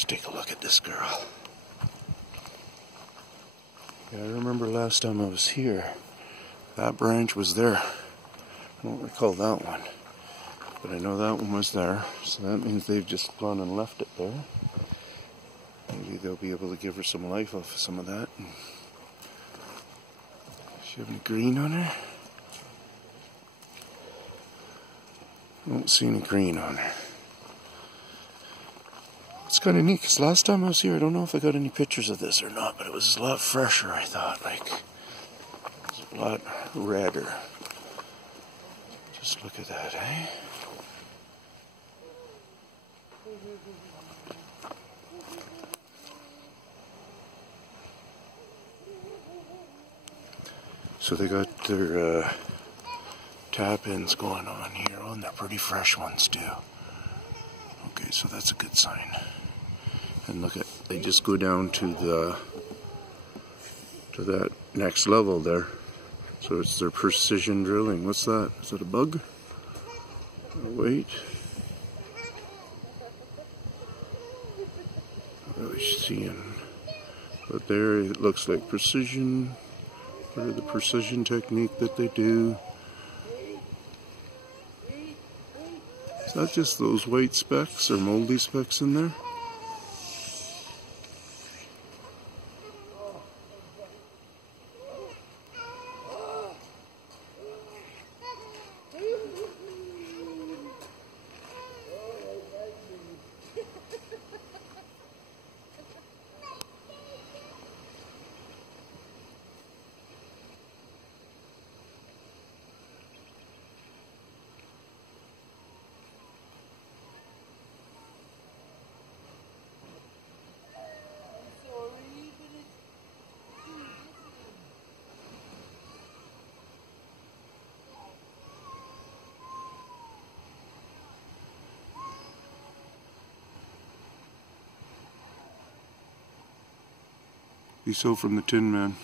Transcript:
Let's take a look at this girl. Yeah, I remember last time I was here, that branch was there. I don't recall that one, but I know that one was there, so that means they've just gone and left it there. Maybe they'll be able to give her some life off of some of that. Does she have any green on her? I don't see any green on her. It's kind of neat, because last time I was here, I don't know if I got any pictures of this or not, but it was a lot fresher, I thought. Like, it was a lot redder. Just look at that, eh? So they got their tap-ins going on here. Oh, and they're pretty fresh ones too. Okay, so that's a good sign. And look at, they just go down to that next level there. So it's their precision drilling. What's that? Is that a bug? Oh, wait. What are we seeing? But there it looks like precision. Part of the precision technique that they do. Is that just those white specks or moldy specks in there? You saw from the Tin Man.